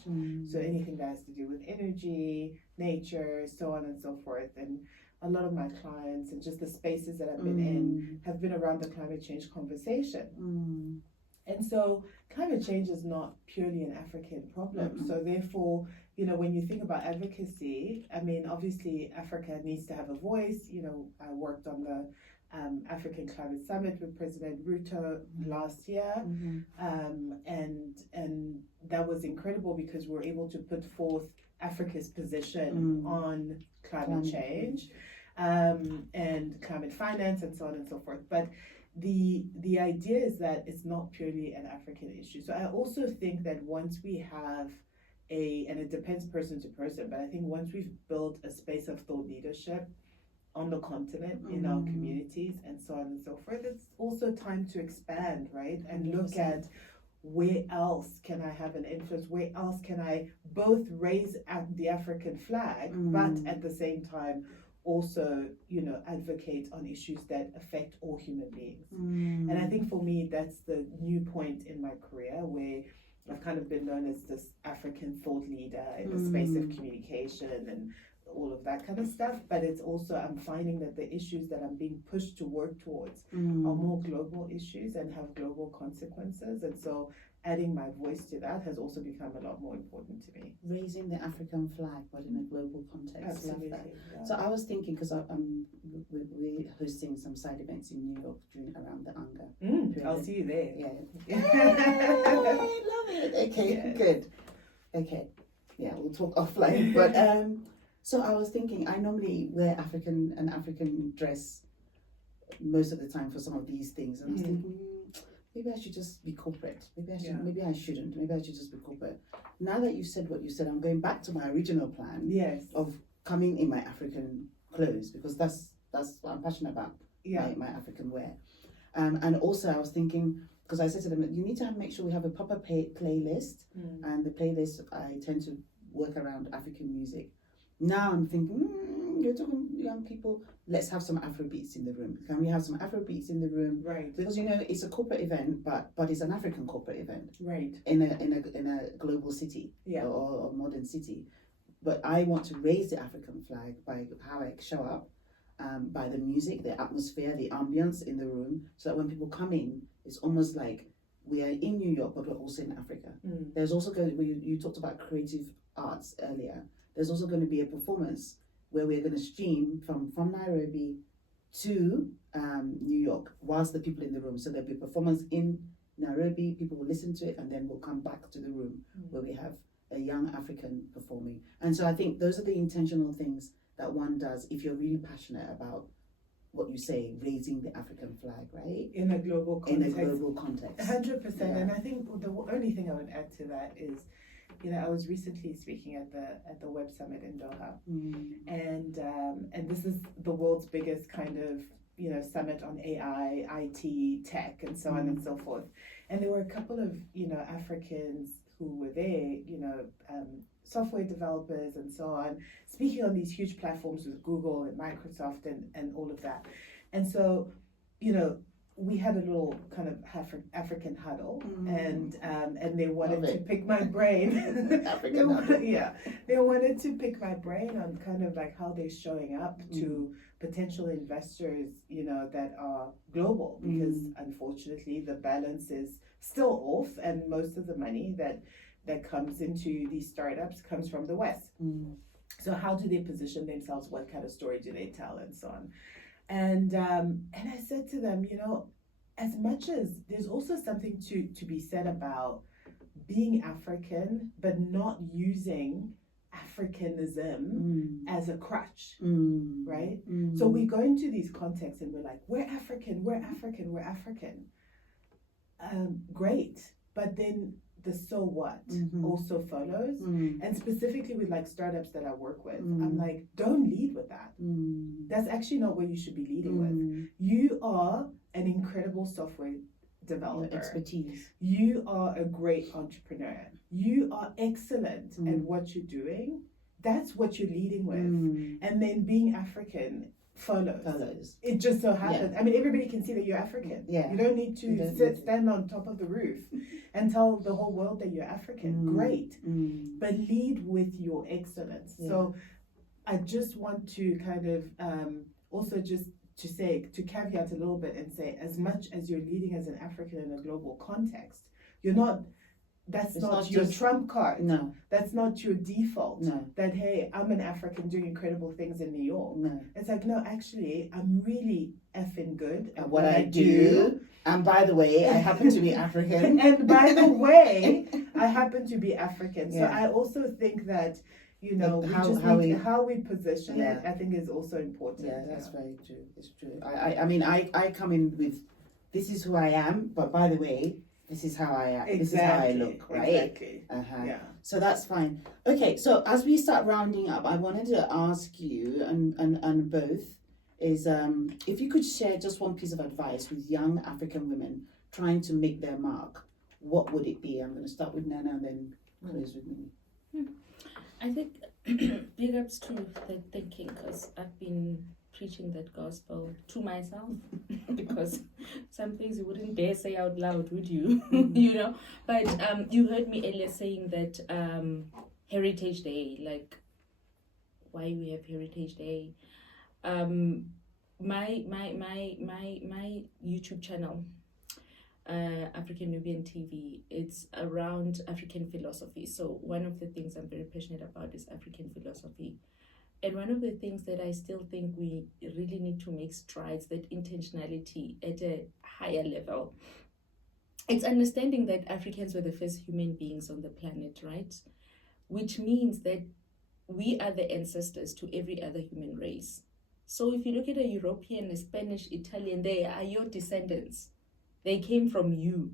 So anything that has to do with energy, nature, so on and so forth. And a lot of my clients and just the spaces that I've been in have been around the climate change conversation. And so climate change is not purely an African problem. So therefore, you know, when you think about advocacy, I mean, obviously Africa needs to have a voice. You know, I worked on the African Climate Summit with President Ruto last year. And that was incredible because we were able to put forth Africa's position on climate change and climate finance and so on and so forth. But the idea is that it's not purely an African issue. So I also think that once we have and it depends person to person, but I think once we've built a space of thought leadership on the continent, in our communities and so on and so forth, it's also time to expand, right? And look at where else can I have an influence? Where else can I both raise the African flag, but at the same time also, you know, advocate on issues that affect all human beings. And I think for me, that's the new point in my career where I've kind of been known as this African thought leader in the space of communication and all of that kind of stuff. But it's also, I'm finding that the issues that I'm being pushed to work towards are more global issues and have global consequences. And so adding my voice to that has also become a lot more important to me. Raising the African flag, but in a global context. Absolutely. Love that. Yeah. So I was thinking, because we're hosting some side events in New York around the Anga. I'll see you there. Yeah. Yay, love it. Okay, Yes. good. Okay. Yeah, we'll talk offline. But so I was thinking, I normally wear an African dress most of the time for some of these things. And I was thinking, maybe I should just be corporate. Maybe I should. Maybe I shouldn't. Maybe I should just be corporate. Now that you said what you said, I'm going back to my original plan of coming in my African clothes, because that's what I'm passionate about. My African wear. And also I was thinking, because I said to them, you need to make sure we have a proper playlist, and the playlist I tend to work around African music. Now I'm thinking, you're talking young people, let's have some Afro beats in the room. Can we have some Afro beats in the room? Right. Because, you know, it's a corporate event, but it's an African corporate event. Right. In a global city or modern city. But I want to raise the African flag by how I show up, by the music, the atmosphere, the ambience in the room, so that when people come in, it's almost like we are in New York, but we're also in Africa. There's also going to be, you talked about creative arts earlier. There's also going to be a performance where we're going to stream from Nairobi to New York whilst the people in the room. So there'll be a performance in Nairobi, people will listen to it, and then we'll come back to the room where we have a young African performing. And so I think those are the intentional things that one does if you're really passionate about what you say, raising the African flag, right? In a global context. 100%. Yeah. And I think the only thing I would add to that is, you know, I was recently speaking at the Web Summit in Doha, and this is the world's biggest kind of, you know, summit on AI, IT, tech, and so on and so forth. And there were a couple of, you know, Africans who were there, you know, software developers and so on, speaking on these huge platforms with Google and Microsoft and all of that. And so, you know, we had a little kind of African huddle, and they wanted to pick my brain. They wanted to pick my brain on kind of like how they're showing up to potential investors, you know, that are global, because unfortunately the balance is still off, and most of the money that comes into these startups comes from the West. So how do they position themselves? What kind of story do they tell, and so on? And I said to them, you know, as much as there's also something to be said about being African, but not using Africanism as a crutch, right? So we go into these contexts and we're like, we're African. Great, but then the so what also follows. And specifically with like startups that I work with, I'm like, don't lead with that. That's actually not what you should be leading with. You are an incredible software developer. Your expertise. You are a great entrepreneur. You are excellent at what you're doing. That's what you're leading with. And then being African follows. It just so happens. I mean, everybody can see that you're African. You don't need to stand on top of the roof and tell the whole world that you're African. Great. But lead with your excellence. So I just want to kind of also just to say, to caveat a little bit and say, as much as you're leading as an African in a global context, that's It's not not your just- trump card. No, That's not your default. no, That, hey, I'm an African doing incredible things in New York. no. It's like, no, actually, I'm really effing good at And what I do, and by the way, I happen to be African. And by the way, I happen to be African. So Yeah. I also think that, you know, Like we how- just how need we- how we position Yeah. it, I think, is also important. Yeah, that's very true. It's true. I mean, I come in with, this is who I am, but by the way, this is how I am. This is how I look, right? Exactly. Uh-huh. Yeah. So that's fine. Okay, so as we start rounding up, I wanted to ask you and both is if you could share just one piece of advice with young African women trying to make their mark, what would it be? I'm going to start with Nana and then close with me. I think big ups to that thinking, because I've been preaching that gospel to myself because some things you wouldn't dare say out loud, would you? You know, but you heard me earlier saying that Heritage Day, like why we have Heritage Day. My YouTube channel, African Nubian TV, it's around African philosophy. So one of the things I'm very passionate about is African philosophy. And one of the things that I still think we really need to make strides, that intentionality at a higher level, it's understanding that Africans were the first human beings on the planet, right? Which means that we are the ancestors to every other human race. So if you look at a European, a Spanish, Italian, they are your descendants. They came from you.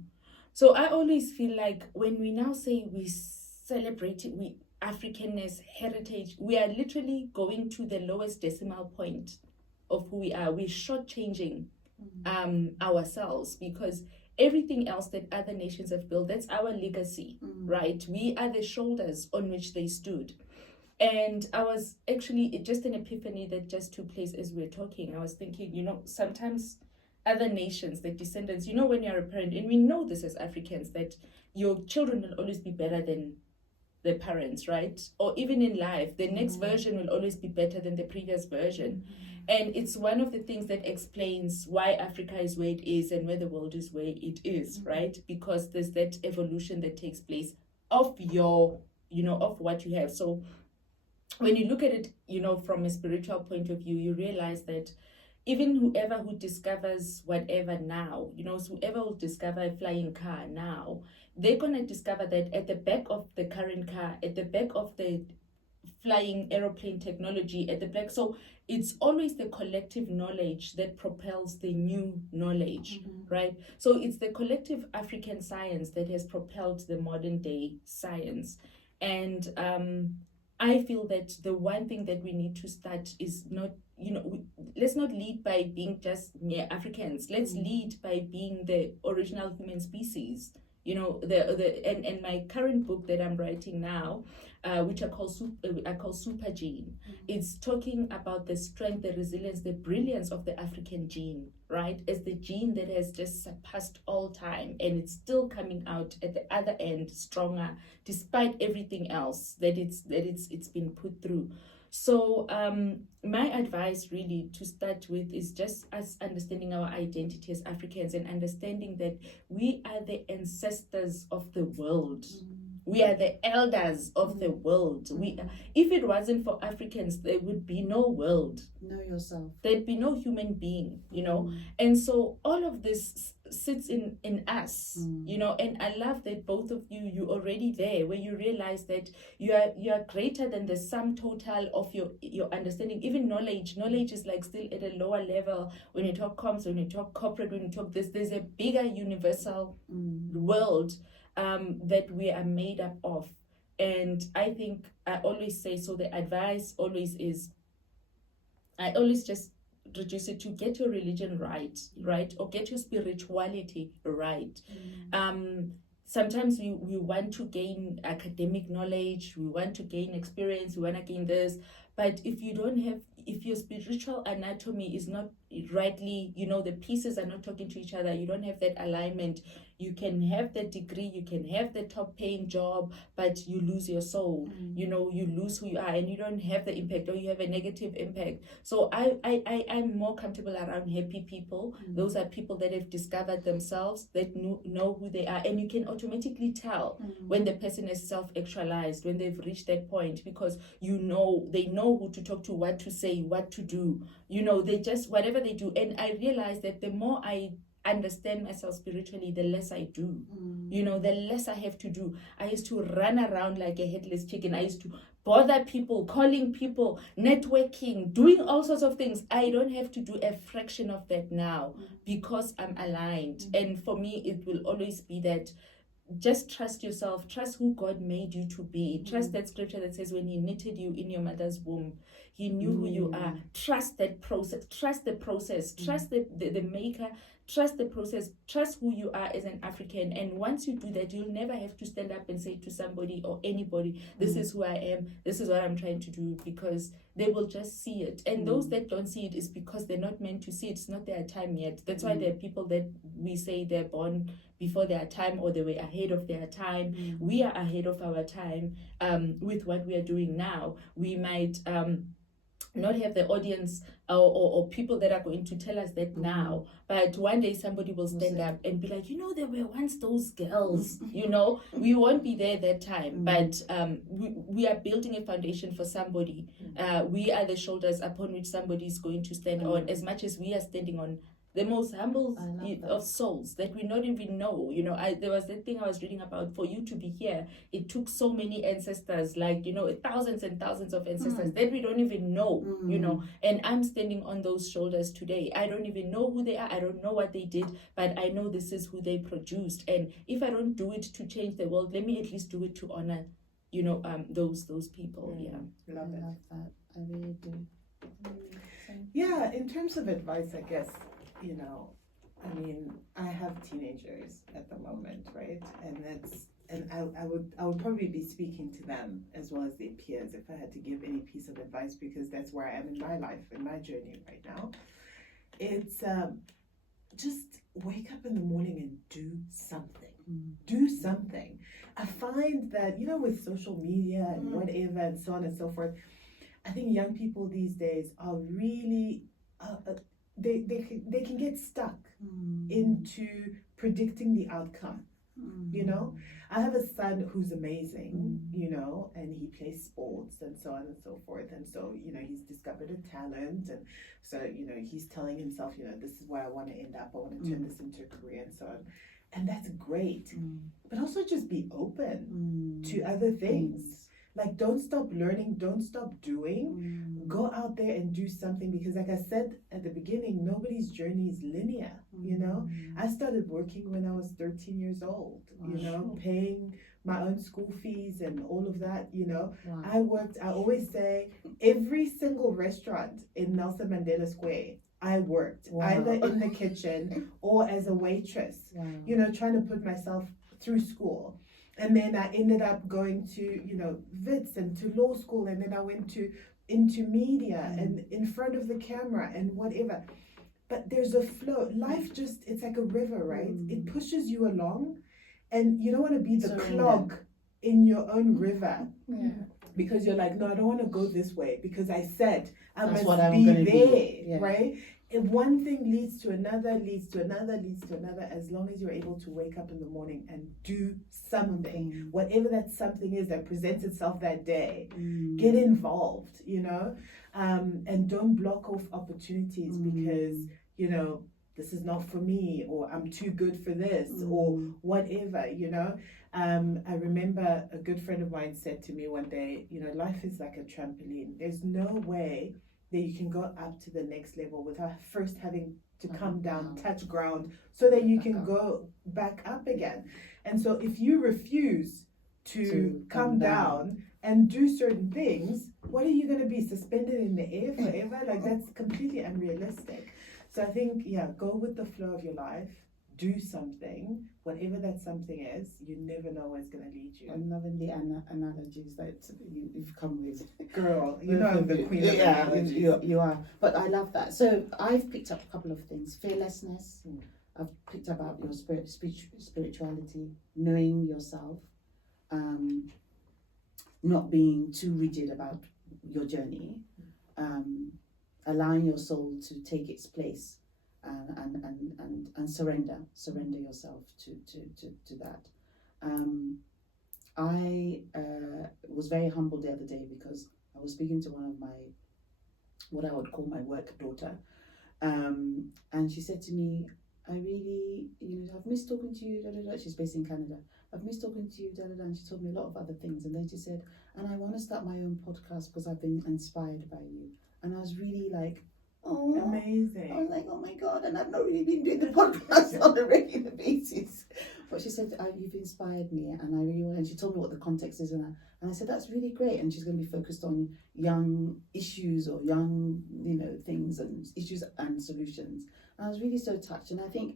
So I always feel like when we now say we celebrate it, we Africanness, heritage, we are literally going to the lowest decimal point of who we are. We're shortchanging ourselves, because everything else that other nations have built, that's our legacy, right? We are the shoulders on which they stood. And I was actually, just an epiphany that just took place as we were talking. I was thinking, you know, sometimes other nations, the descendants, you know, when you're a parent, and we know this as Africans, that your children will always be better than the parents, right? Or even in life, the next version will always be better than the previous version. And it's one of the things that explains why Africa is where it is and where the world is where it is, right? Because there's that evolution that takes place of your, you know, of what you have. So when you look at it, you know, from a spiritual point of view, you realize that even whoever who discovers whatever now, you know, so whoever will discover a flying car now, they're going to discover that at the back of the current car, at the back of the flying aeroplane technology, at the back. So it's always the collective knowledge that propels the new knowledge, right? So it's the collective African science that has propelled the modern day science. And I feel that the one thing that we need to start is not, you know, let's not lead by being just mere Africans. Let's lead by being the original human species. You know, and my current book that I'm writing now, which I call Super Gene, it's talking about the strength, the resilience, the brilliance of the African gene, right? As the gene that has just surpassed all time, and it's still coming out at the other end stronger, despite everything else that it's been put through. So my advice really to start with is just us understanding our identity as Africans and understanding that we are the ancestors of the world. We are the elders of the world. If it wasn't for Africans, there would be no world. Know yourself. There'd be no human being, you know. And so all of this sits in us, you know. And I love that both of you're already there, where you realize that you are greater than the sum total of your understanding. Even knowledge is like still at a lower level. When you talk comms, when you talk corporate, when you talk this, there's a bigger universal world that we are made up of. And I think I always say, so the advice always is, I always just reduce it to get your religion right, or get your spirituality right. Sometimes we want to gain academic knowledge, we want to gain experience, we want to gain this, but if you don't have if your spiritual anatomy is not rightly, the pieces are not talking to each other, you don't have that alignment, you can have the degree, you can have the top paying job, but you lose your soul. You lose who you are, and you don't have the impact, or you have a negative impact. So I'm more comfortable around happy people. Those are people that have discovered themselves, that know who they are, and you can automatically tell when the person is self-actualized, when they've reached that point, because they know who to talk to, what to say, what to do. They just, whatever they do. And I realize that the more I understand myself spiritually, the less I do. The less I have to do. I used to run around like a headless chicken. I used to bother people, calling people, networking, doing all sorts of things. I don't have to do a fraction of that now because I'm aligned. And for me, it will always be that just trust yourself, trust who God made you to be. Trust that scripture that says when he knitted you in your mother's womb, he knew who you are. Trust that process, trust the process, trust the maker, trust the process, trust who you are as an African. And once you do that, you'll never have to stand up and say to somebody or anybody, this is who I am, this is what I'm trying to do, because they will just see it. And those that don't see it is because they're not meant to see it. It's not their time yet. That's why there are people that we say they're born before their time, or they were ahead of their time. We are ahead of our time with what we are doing now. We might not have the audience or people that are going to tell us that now, but one day somebody will stand up and be like, there were once those girls. We won't be there that time, but we are building a foundation for somebody. We are the shoulders upon which somebody is going to stand on, as much as we are standing on the most humble of souls that we don't even know. There was that thing I was reading about. For you to be here, it took so many ancestors, like thousands and thousands of ancestors that we don't even know. And I'm standing on those shoulders today. I don't even know who they are. I don't know what they did, but I know this is who they produced. And if I don't do it to change the world, let me at least do it to honor those people. Love it. Love that. I really do. Yeah, in terms of advice, I guess, I have teenagers at the moment, right? And I would probably be speaking to them as well as their peers if I had to give any piece of advice, because that's where I am in my life, in my journey right now. It's just wake up in the morning and do something. Do something. I find that, with social media and whatever and so on and so forth, I think young people these days are really they can get stuck into predicting the outcome. I have a son who's amazing, and he plays sports and so on and so forth, and so he's discovered a talent, and so he's telling himself, this is where I want to end up, I want to turn this into a career and so on, and that's great. But also just be open to other things. Like, don't stop learning, don't stop doing. Go out there and do something, because like I said at the beginning, nobody's journey is linear, I started working when I was 13 years old, paying my own school fees and all of that, I always say, every single restaurant in Nelson Mandela Square, I worked either in the kitchen or as a waitress, trying to put myself through school. And then I ended up going to, Wits and to law school, and then I went into media and in front of the camera and whatever. But there's a flow. Life just, it's like a river, right? It pushes you along, and you don't want to be the clog in your own river. Because you're like, no, I don't want to go this way, because I said I must be there, right? If one thing leads to another, leads to another, leads to another, as long as you're able to wake up in the morning and do something, whatever that something is that presents itself that day, get involved, and don't block off opportunities because, this is not for me, or I'm too good for this, or whatever, I remember a good friend of mine said to me one day, life is like a trampoline. There's no way that you can go up to the next level without first having to come down, touch ground, so that you can go back up again. And so if you refuse to come down and do certain things, what are you going to be, suspended in the air forever? Like, that's completely unrealistic. So I think, go with the flow of your life, do something, whatever that something is, you never know where it's going to lead you. I'm loving the analogies that you've come with. Girl, you know I'm the queen of Yeah, analogies. you are. But I love that. So I've picked up a couple of things. Fearlessness. I've picked up about your spirituality, knowing yourself, not being too rigid about your journey, allowing your soul to take its place, and surrender yourself to that. I was very humbled the other day because I was speaking to one of my, what I would call my work daughter, and she said to me, I really, I've missed talking to you, da, da, da. She's based in Canada. I've missed talking to you, da, da, da. And she told me a lot of other things. And then she said, and I want to start my own podcast because I've been inspired by you. And I was really like, oh, amazing. I was like, oh my God. And I've not really been doing the podcast on a regular basis. But she said, you've inspired me. And I really want, and she told me what the context is. And I said, that's really great. And she's going to be focused on young issues or young, things and issues and solutions. I was really so touched, and I think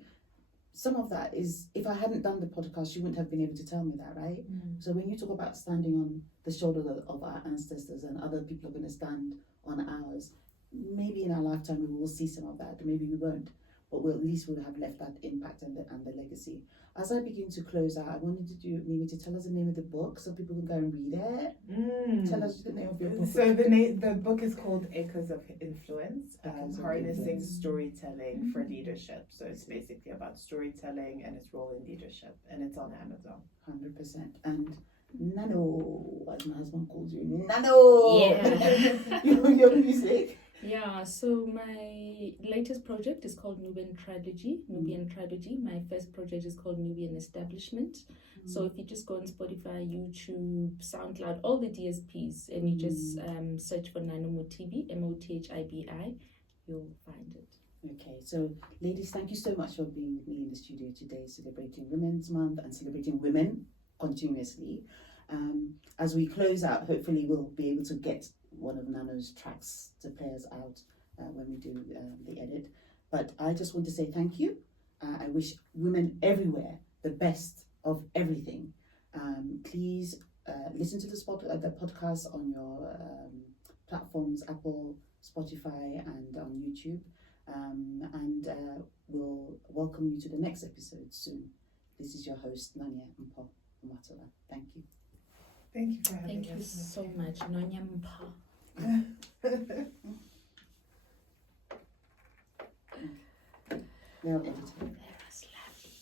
some of that is, if I hadn't done the podcast, she wouldn't have been able to tell me that, right? So when you talk about standing on the shoulder of our ancestors and other people are going to stand on ours, maybe in our lifetime we will see some of that, maybe we won't, but at least we'll have left that impact and the legacy. As I begin to close out, I wanted maybe to tell us the name of the book so people can go and read it. Tell us the name of your book. So the book is called Echoes of Influence, Echoes of Harnessing Influence. Storytelling for Leadership. So it's basically about storytelling and its role in leadership, and it's on Amazon. 100%. And Nano, as my husband calls you, Nano. Yeah. your music. Yeah, so my latest project is called Nubian Trilogy. My first project is called Nubian Establishment. So if you just go on Spotify, YouTube, SoundCloud, all the DSPs, and you just search for Nano Mothibi, Mothibi, you'll find it. Okay, so ladies, thank you so much for being with me in the studio today, celebrating Women's Month and celebrating women continuously. As we close out, hopefully we'll be able to get one of Nano's tracks to play us out when we do the edit. But I just want to say thank you. I wish women everywhere the best of everything. Please listen to the podcast on your platforms, Apple, Spotify, and on YouTube. And we'll welcome you to the next episode soon. This is your host, Nanya Mpo Umatola. Thank you. Thank you for having us. Thank you so much, Nonya Mpa.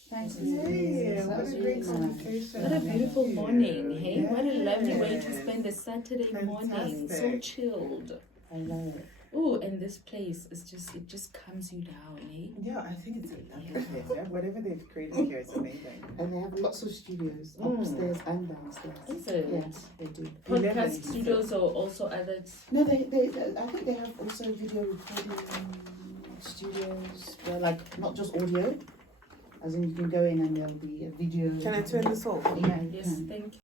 Thanks. Yeah, what a great nice. conversation. What a beautiful Thank you. morning, hey? What a lovely way to Yes. spend a Saturday morning, so Fantastic. chilled. I love it. Oh, and this place is it just calms you down, eh? Yeah, I think it's a lovely place. Yeah? Whatever they've created here is amazing. And they have lots of studios Mm. upstairs and downstairs. Is it? Yes, they do. 11 Podcast studios or also others? No, they I think they have also video recording studios. They're like not just audio, as in you can go in and there'll be a video. Can I turn this off? Yeah, Yes, thank you.